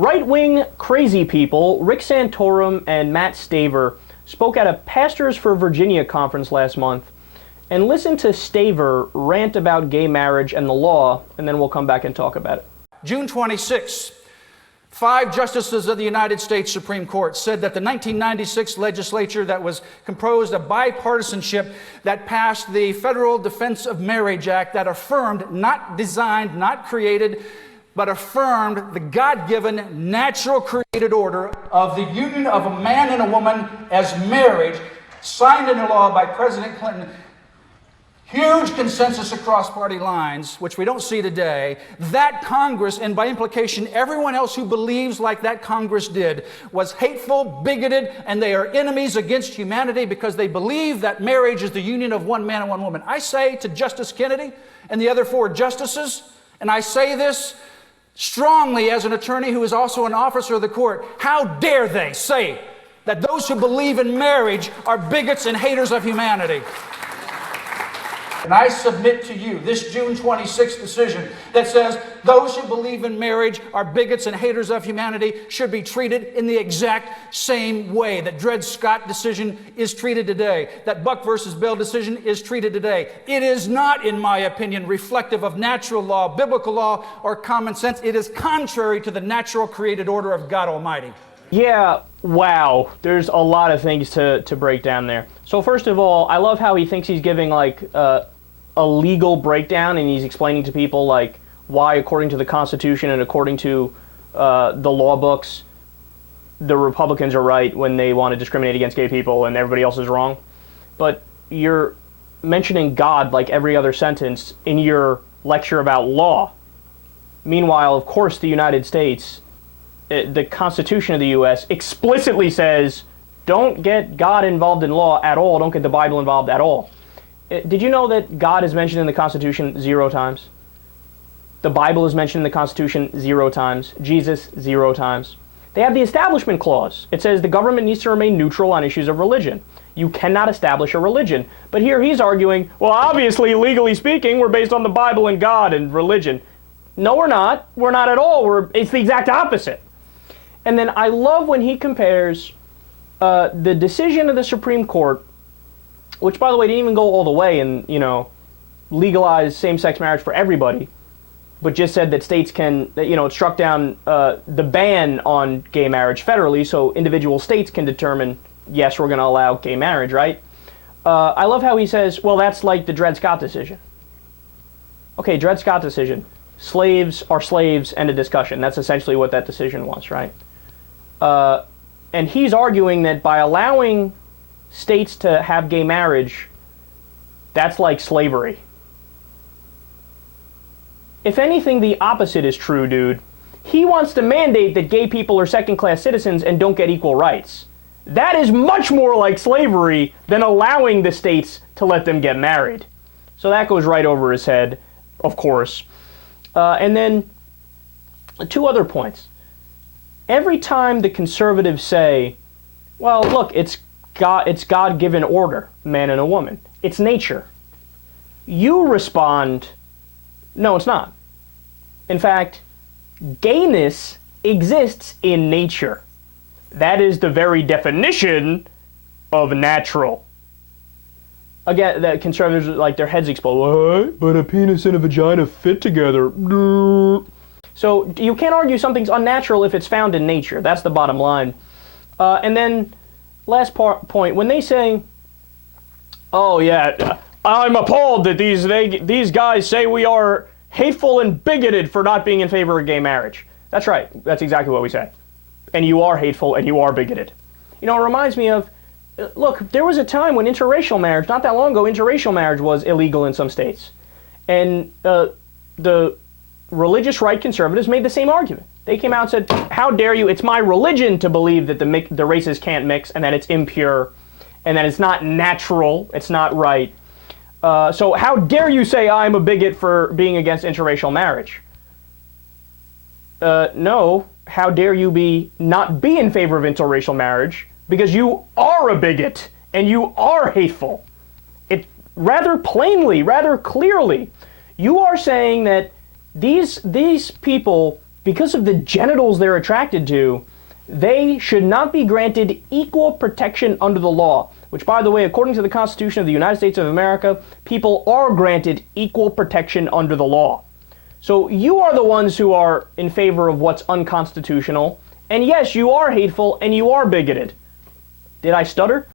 Right-wing crazy people, Rick Santorum and Matt Staver, spoke at a Pastors for Virginia conference last month. And listen to Staver rant about gay marriage and the law, and then we'll come back and talk about it. June 26, 5 justices of the United States Supreme Court said that the 1996 legislature that was composed of bipartisanship that passed the Federal Defense of Marriage Act that affirmed, not designed, not created, but affirmed the God-given natural created order of the union of a man and a woman as marriage, signed into law by President Clinton. Huge consensus across party lines, which we don't see today. That Congress, and by implication everyone else who believes like that Congress did, was hateful, bigoted, and they are enemies against humanity because they believe that marriage is the union of one man and one woman. I say to Justice Kennedy and the other 4 justices, and I say this strongly as an attorney who is also an officer of the court, how dare they say that those who believe in marriage are bigots and haters of humanity? And I submit to you this June 26th decision that says those who believe in marriage are bigots and haters of humanity should be treated in the exact same way that Dred Scott decision is treated today, that Buck versus Bell decision is treated today. It is not, in my opinion, reflective of natural law, biblical law, or common sense. It is contrary to the natural created order of God Almighty. Yeah, wow. There's a lot of things to break down there. So first of all, I love how he thinks he's giving like a legal breakdown, and he's explaining to people like why, according to the Constitution and according to the law books, the Republicans are right when they want to discriminate against gay people and everybody else is wrong. But you're mentioning God like every other sentence in your lecture about law. Meanwhile, of course, the United States, the Constitution of the U.S. explicitly says, don't get God involved in law at all, don't get the Bible involved at all. Did you know that God is mentioned in the Constitution 0 times? The Bible is mentioned in the Constitution 0 times. Jesus, 0 times. They have the Establishment Clause. It says the government needs to remain neutral on issues of religion. You cannot establish a religion. But here he's arguing, well, obviously, legally speaking, we're based on the Bible and God and religion. No, we're not. We're not at all. It's the exact opposite. And then I love when he compares the decision of the Supreme Court, which, by the way, didn't even go all the way and, legalize same-sex marriage for everybody, but just said that states can, it struck down the ban on gay marriage federally, so individual states can determine, yes, we're going to allow gay marriage, right? I love how he says, well, that's like the Dred Scott decision. Okay, Dred Scott decision. Slaves are slaves, end of discussion. That's essentially what that decision was, right? And he's arguing that by allowing states to have gay marriage, that's like slavery. If anything, the opposite is true, dude. He wants to mandate that gay people are second-class citizens and don't get equal rights. That is much more like slavery than allowing the states to let them get married. So that goes right over his head, of course. And then 2 other points. Every time the conservatives say, well, look, it's God-given order, man and a woman. It's nature. You respond, no, it's not. In fact, gayness exists in nature. That is the very definition of natural. Again, the conservatives, like, their heads explode. What? But a penis and a vagina fit together. So you can't argue something's unnatural if it's found in nature. That's the bottom line. And then, last point, when they say, oh yeah, I'm appalled that these guys say we are hateful and bigoted for not being in favor of gay marriage. That's right. That's exactly what we say. And you are hateful and you are bigoted. It reminds me of, look, there was a time when interracial marriage, not that long ago, interracial marriage was illegal in some states. And the religious right conservatives made the same argument. They came out and said, how dare you, it's my religion to believe that the races can't mix and that it's impure and that it's not natural, it's not right. So how dare you say I'm a bigot for being against interracial marriage? No, how dare you not be in favor of interracial marriage because you are a bigot and you are hateful. It rather plainly, rather clearly, you are saying that these people because of the genitals they're attracted to, they should not be granted equal protection under the law, which, by the way, according to the Constitution of the United States of America, people are granted equal protection under the law. So you are the ones who are in favor of what's unconstitutional, and yes, you are hateful and you are bigoted. Did I stutter?